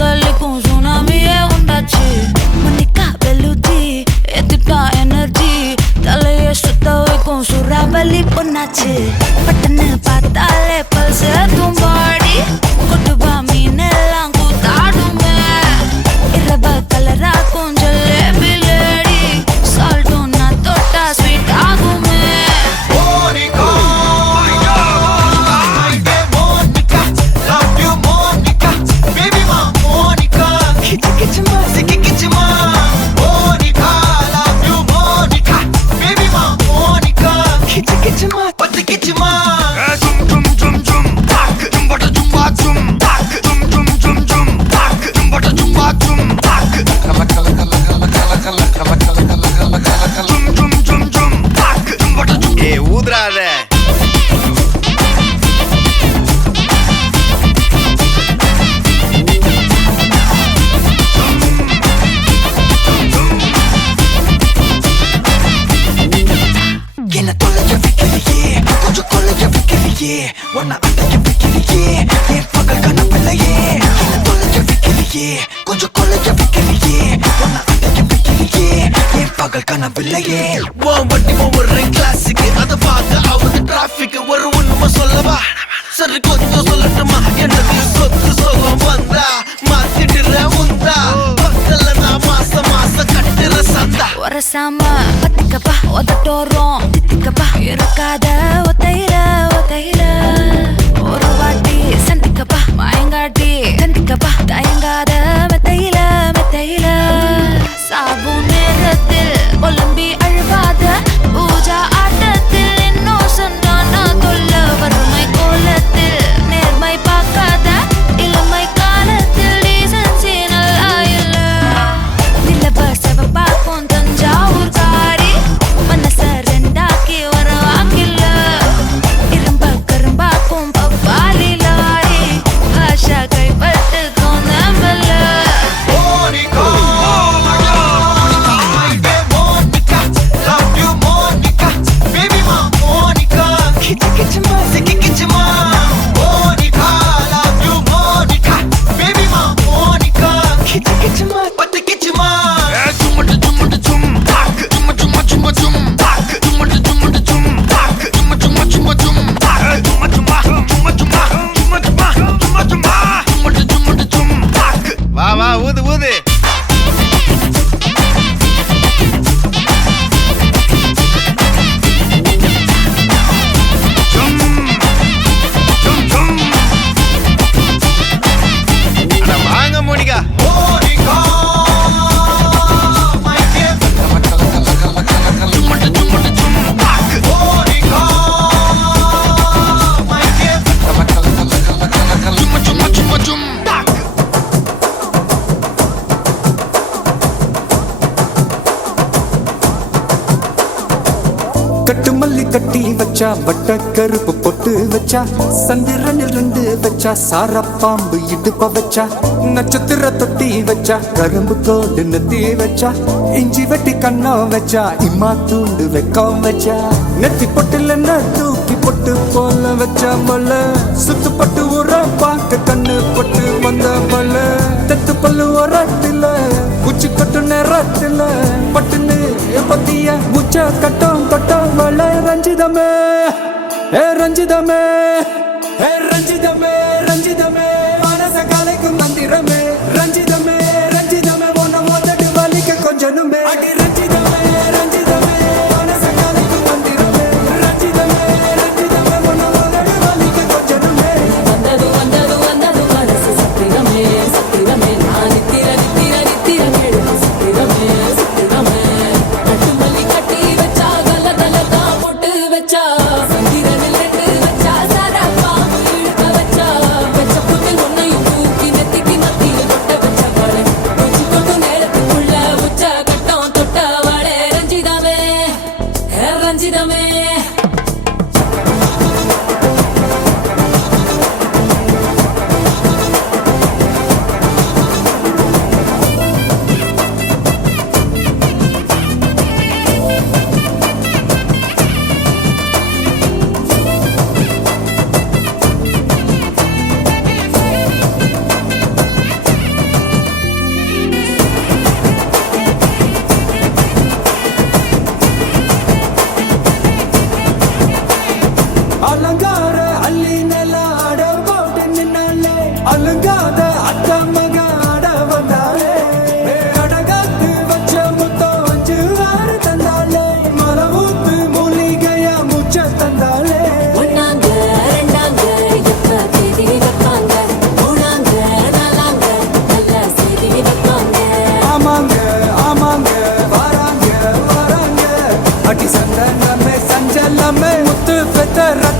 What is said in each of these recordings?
கொந்தளிக்கும் சுனாமியே உண்டாச்சு. மணிக்கா வெளுத்தி எத்துட்டா எனர்ஜி, தலைய சுத்த வைக்கும் சுறாவளி பொண்ணாச்சு. பட்டன்னு பார்த்தாலே பல்ஸ் தும்பாடி, கொட்டுவா மீனெல்லாம் கூத்தாடுமே. இரவ கலராக்கும் ஜல்லேபி லேடி, சால்ட்டும் நான் தொட்டா ஸ்வீட் ஆகுமே. ஒன்ன அட்டைய வைக்கிறியே என் பகல் கனவில்லையே. என்ன தொலைக்க வைக்கிறியே கொஞ்சம் கொலைக்க வைக்கிறியே. ஒன்ன அட்டைய வைக்கிறியே என் பகல் கனவில்லையே. வண்டி ஒவ்வொரு கிளாஸுக்கு அதை பார்க்க ஆகுது டிராபிக். ஒரு உண்மை சொல்லவா, சரி கொஞ்சம் சொல்லட்டுமா? என்னது சொத்து சொகம் வந்தா மாத்திடுற உந்தா, பக்கல நான் மாசம் மாசம் கட்டுற சந்தா. ஒரசாம பத்திக்கப்பா ஒதட்டோரம் தித்திக்கப்பா, இருக்காத ஒத்தையில ஒத்தையில. ஒரு வாட்டி சந்திக்கப்பா மயங்காட்டி சந்திக்கப்பா, தயங்காத மெத்தையில மெத்தையில. சாபு நேரத்தில் ஒலம்பி அழுவாத, பூஜா ஆட்டத்தில் இன்னும் சொன்னானா தொல்ல. வறுமை கோலத்தில் நேர்மை பார்க்காத, இளமை காலத்தில் டீசன்சி நல்லா இல்ல. நிலவ செவப்பாக்கும் தஞ்சாவூர் காரி, மனச ரெண்டாக்கி வர வாக்கில்ல. இரும்ப கரும்பாக்கும் பப்பாளி லாரி, ஆஷா கைப்பட்டுக்கும் நம்பல. வா வா ஊது ஊது. வாங்க மோனிகா. கட்டு மல்லி கட்டி வச்சா, வட்ட கருப்பு பொட்டு வச்சா, சந்திரனில் ரெண்டு வச்சா, சாரப்பாம்பு இடுப்ப வச்சா, நட்சத்திர தொட்டி வச்சா, கரும்பு கோடு நெத்தி வச்சா, இஞ்சி வெட்டி கண்ணம் வச்சா, இம்மா தூண்டு வெக்கம் வச்சா, நெத்தி பொட்டுல தூக்கி பொட்டு போல வச்சா மல்ல. சுத்து பட்டு உர பார்க்க கண்ணு பொட்டு வந்த மல்ல. தெத்து பல்லு உரத்துல உச்சி கொட்டு நேரத்துல பட்டுன்னு பத்திய உச்ச கட்டம் கட்டம் வள. ரஞ்சிதமே ஏ ரஞ்சிதமே ஏ ரஞ்சிதமே ரஞ்சிதமே, மனச கலைக்கும் மந்திரமே. ரஞ்சிதமே ரஞ்சிதமே, உன்ன மோதட்டு வலிக்க கொஞ்சனுமே. அடி ரஞ்சிதமே ரஞ்சிதமே, மனச கலைக்கும் மந்திரமே. ரஞ்சிதமே ரஞ்சிதமே, உன்ன மோதட்டு வலிக்க கொஞ்சனுமே. வந்தது வந்தது வந்தது மனசு சத்திரமே சத்திரமே, நான் நித்திர நித்திர நித்திர கேடு சத்திரமே சத்திரமே. கட்டுமல்லி கட்டி வச்சா, கல கலக்கா போட்டு வச்சா, சந்திரனில் ரெண்டு வச்சா, சாரப்பாம்பு இழுக்க வச்சா, வச்ச புண்ணில் ஒன்னையும் தூக்கி நெத்திக்கு நத்தி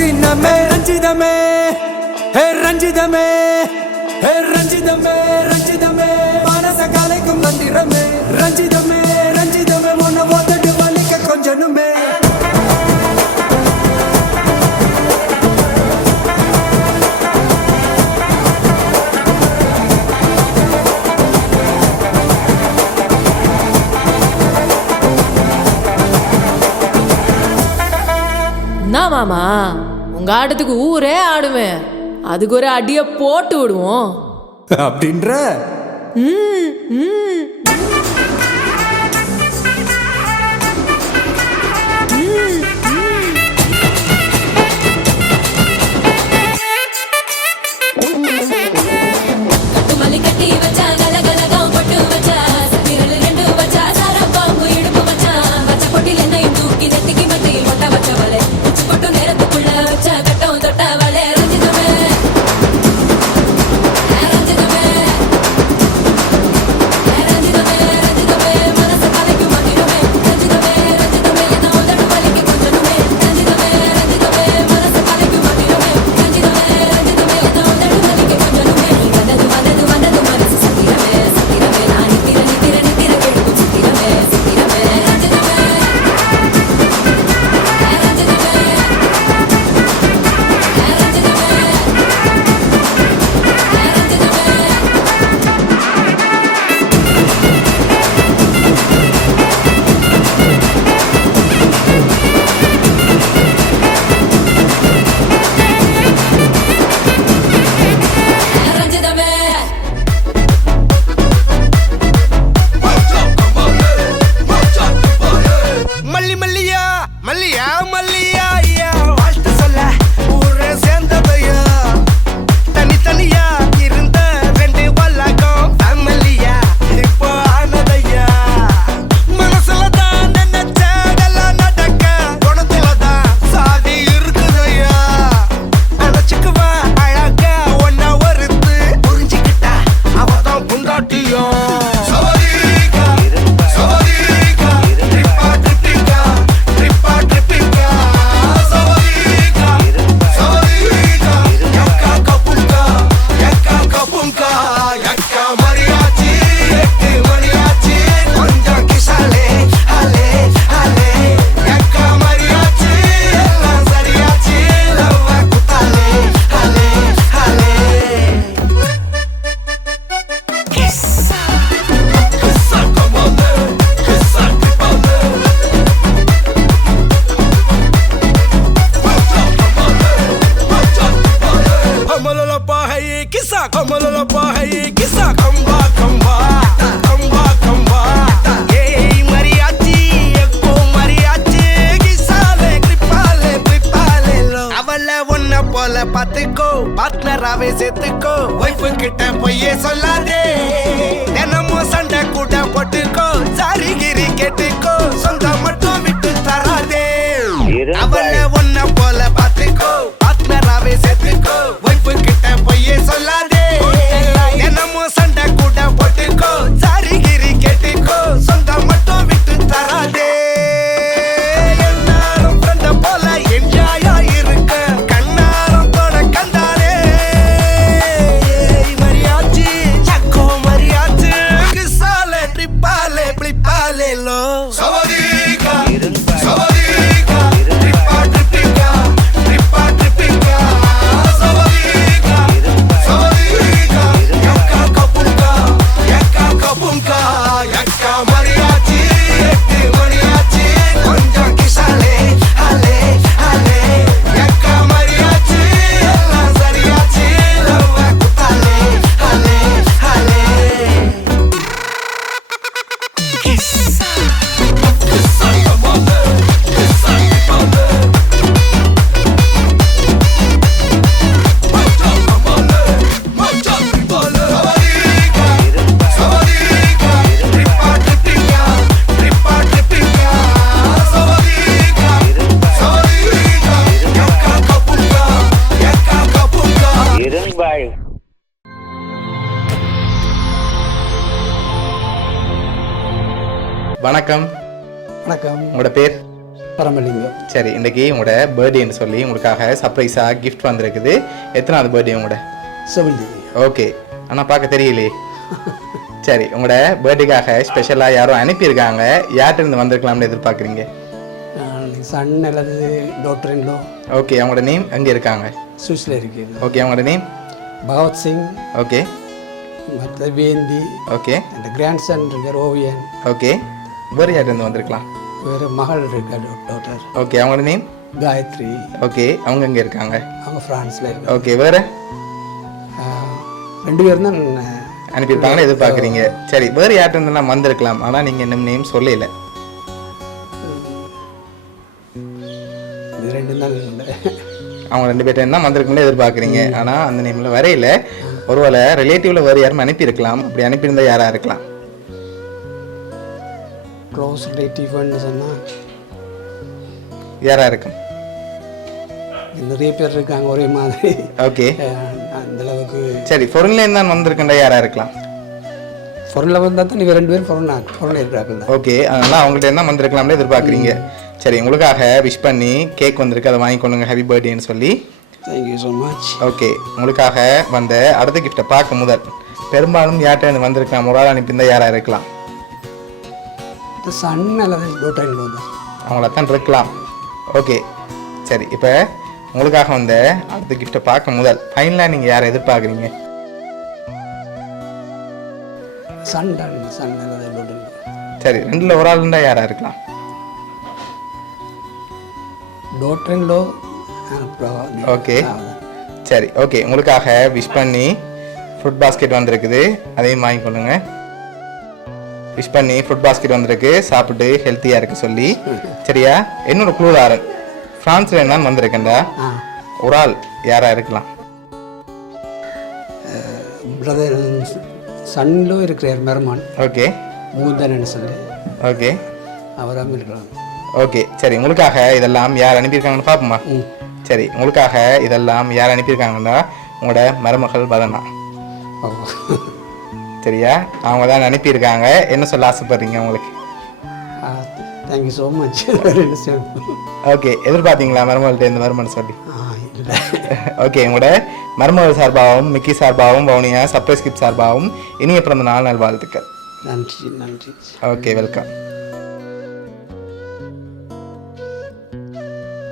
தினமே ரஞ்சிதமே ஹே ரஞ்சிதமே ஹே ரஞ்சிதமே ரஞ்சிதமே மனச கலைக்கும் மந்திரமே ரஞ்சிதமே ரஞ்சிதமே உன்னை ஓத்தட்டு வலிக்க கொஞ்சனுமே என்ன மாமா உங்க ஆட்டத்துக்கு ஊரே ஆடுவேன், அதுக்கு ஒரு அடிய போட்டு விடுவோம் அப்படின்ற கட்டுமல்லி கட்டி வச்சா கலகலகம் பட்டு வச்சா சத்திரல் ரெண்டு வச்சா சாரப்பாம்பு இடுப்பு வச்சா வச்ச பொட்டில் என்னையும் தூக்கி நெத்திக்கு மட்டியில் ஒட்ட வச்சவளே உச்சி கொட்டும் நேரத்துக்குள்ள வச்ச கட்டம் தொட்டவளே ரஞ்சிதமே ரஞ்சிதமே ரஞ்சிதமே ரஞ்சிதமே மனச கலைக்கும் மந்திரமே ரஞ்சிதமே ரஞ்சிதமே என்ன உதடு வலிக்கு கொஞ்சனுமே ரஞ்சிதமே ரஞ்சிதமே மனச கலைக்கும் மந்திரமே ரஞ்சிதமே ரஞ்சிதமே என்ன உதடு வலிக்கு கொஞ்சனுமே வந்தது வந்தது வந்தது மனசு சத்திரமே சத்திரமே நான் நித்திர நித்திர நித்திர கெடுக்கும் சத்திரமே சத்திரமே ரஞ்சிதமே ரஞ்சிதமே மல்லி மல்லியா மல்லியா மல்லியா ஐயா வாழ்த்து சொல்ல ஊரே சேர்ந்ததையா தனித்தனியா இருந்த ரெண்டு வல்லகம் ஃபேமிலியா இப்போ ஆனதையா மனசுல தான் நினைச்சதெல்லாம் நடக்க குணத்துல தான் சாதி இருக்குதையா நினைச்சுக்குவா அழகா ஒன்ன ஒருத்து புரிஞ்சுக்கிட்டா அவதான் புண்டாட்டியும் பாத்துக்கோ பார்ட்னராவே சேர்த்துக்கோ வைஃப் கிட்ட பொய்யே சொல்லாதே தினமும் சண்டை கூட போட்டுக்கோ சாரிகிரி கேட்டுக்கோ சொந்தம் மட்டும் விட்டு தராதே அவளை ஒன்ன போல பாத்துக்கோ பார்ட்னராவே சேர்த்துக்கோ வைஃப் கிட்ட பொய்யே சொல்லாதே தினமும் சண்டை கூட போட்டுக்கோ சாரிகிரி கேட்டுக்கோ சொந்தம் மட்டும் விட்டு தராதே எல்லாரும் ஃப்ரெண்ட போல என்ஜாயா இருக்க கண்ணாரம் தொட கண்டாரே மரியாச்சி சக்கோ மரியாச்சி கிசாலே ட்ரிப்பாலே பிளிப்பாலே லோ சவதிகா சவதிகா ட்ரிப்பா ட்ரிப்பிகா ட்ரிப்பா ட்ரிப்பிகா சவதிகா சவதிகா யக்கா கபுங்கா யக்கா மரியாச்சி எட்டு மரியாச்சி கொஞ்சம் கிசாலே ஹலே ஹலே யக்கா மரியாச்சி எல்லாம் சரியாச்சி லவ்வ குத்தாலே ஹலே ஹலே கிசா கிசா கமாலே கிசா கமாலே மச்சா கமாலே மச்சா கமாலே சவதிகா ட்ரிப்பா ட்ரிப்பிகா ட்ரிப்பா ட்ரிப்பிகா சவதிகா சவதிகா யக்கா கபுங்கா இரும்பாள் வணக்கம். வணக்கம். உங்களோட பேர்? பரமலிங்கம். சரி, இன்றைக்கி உங்களோட பர்த்டேன்னு சொல்லி உங்களுக்காக சர்ப்ரைஸாக கிஃப்ட் வந்திருக்குது. எத்தனாவது பர்த்டே உங்களோட? 70. ஓகே, ஆனால் பார்க்க தெரியலையே. சரி, உங்களோட பர்த்டேக்காக ஸ்பெஷலாக யாரும் அனுப்பியிருக்காங்க. யார்கிட்ட இருந்து வந்திருக்கலாம்னு எதிர்பார்க்குறீங்க? சன் அல்லது டாக்டர் இன்லோ. ஓகே, அவங்களோட நேம் எங்கே இருக்காங்க? சுவிஸில் இருக்குது. ஓகே, அவங்களோட நேம்? பகவத் சிங். ஓகே. மற்ற வேந்தி. ஓகே. அந்த கிராண்ட் சன் இருக்கார் ஓவியன். ஓகே. வேறு யார்கிட்ட வந்திருக்கலாம்? வேறு மகள் இருக்கார் டாக்டர். ஓகே, அவங்களோட நேம்? காயத்ரி. ஓகே, அவங்க எங்கே இருக்காங்க? அவங்க ஃப்ரான்ஸில் இருக்காங்க. ஓகே, வேறு 2 பேர் தான் அனுப்பியிருப்பாங்கன்னு எதிர்பார்க்குறீங்க. சரி, வேறு யார்கிட்ட இருந்தெல்லாம் வந்திருக்கலாம், ஆனால் நீங்கள் இன்னும் நேம் சொல்லல. இது 2 நாள் இல்லை. அவங்க 2 பேர்ட்ட என்ன வந்திருக்குன்னு எதிர்பார்க்குறீங்க, ஆனால் அந்த நேமில் வரையில. ஒருவேளை ரிலேட்டிவில் வேறு யாரும் அனுப்பியிருக்கலாம். அப்படி அனுப்பியிருந்தா யாராக இருக்கலாம்? க்ளோஸ் ரிலேட்டிவ்னு சொன்னால் யாராக இருக்கும்? நிறைய பேர் இருக்காங்க ஒரே மாதிரி. ஓகே, அந்தளவுக்கு. சரி, ஃபொரின்லேருந்து தான் வந்திருக்கேன்டா யாராக இருக்கலாம்? ஃபொரினில் வந்தால் தான் நீங்கள் 2 பேரும் ஃபொரினில் இருக்கிறாங்க. ஓகே, அதனால் அவங்கள்ட்ட என்ன வந்திருக்கலாம்னு எதிர்பார்க்குறீங்க. சரி, உங்களுக்காக விஷ் பண்ணி கேக் வந்திருக்கு, அதை வாங்கிக்கொண்டுங்க ஹாப்பி பர்த்டேன்னு சொல்லி. Thank you so much. ஓகே, உங்களுக்காக வந்த அடுத்த கிஃப்ட்டை பார்க்க முதல் பெரும்பாலும் யார்கிட்ட வந்திருக்கலாம், ஒரு ஆள் அனுப்பியிருந்தா யாராக இருக்கலாம்? சன் அல்லது டாக்டர் இன்லோ தான். அவங்கள தான் இருக்கலாம். ஓகே, சரி, இப்போ உங்களுக்காக வந்த அடுத்த கிஃப்ட்டை பார்க்க முதல் ஃபைனலாக நீங்கள் யாரை எதிர்பார்க்குறீங்க? சன் அல்லது டாக்டர் இன்லோ. சரி, 2ல் ஒரு ஆள் இருந்தால் யாராக இருக்கலாம்? Doctor in-law. ஓகே, சரி, ஓகே, உங்களுக்காக விஷ் பண்ணி ஃப்ரூட் பாஸ்கெட் வந்திருக்குது, அதையும் வாங்கிக்கொள்ளுங்க. விஷ் பண்ணி ஃப்ரூட் பாஸ்கெட் வந்திருக்கு, சாப்பிட்டு ஹெல்த்தியாக இருக்கு சொல்லி. சரியா? என்னோட குளூதாரன் ஃப்ரான்ஸில் என்னன்னு வந்திருக்கேன்டா, ஒரு ஆள் யாராக இருக்கலாம்? பிரதர் சன்லோ இருக்கிறார் மெர்மான். ஓகே. மூந்தன்னு சொல்லி. ஓகே, அவராக இருக்கலாம். ஓகே, சரி, உங்களுக்காக இதெல்லாம் யார் அனுப்பியிருக்காங்கன்னு பார்ப்போமா? சரி, உங்களுக்காக இதெல்லாம் யார் அனுப்பியிருக்காங்கன்னா உங்களோட மருமகள் வதனா. சரியா? அவங்க தான் அனுப்பியிருக்காங்க. என்ன சொல்ல ஆசைப்படுறீங்க உங்களுக்கு? Thank you so much. ஓகே, எதிர்பார்த்தீங்களா மருமகள்கிட்ட இந்த மருமகன் சொல்லி? ஓகே, உங்களோட மருமகள் சார்பாகவும் மிக்கி சார்பாகவும் வவுனியா சர்ப்ரைஸ் கிஃப்ட் சார்பாகவும் இனிய பிறந்த நாள் நல்வாழ்த்துக்கள். நன்றி. Okay, welcome.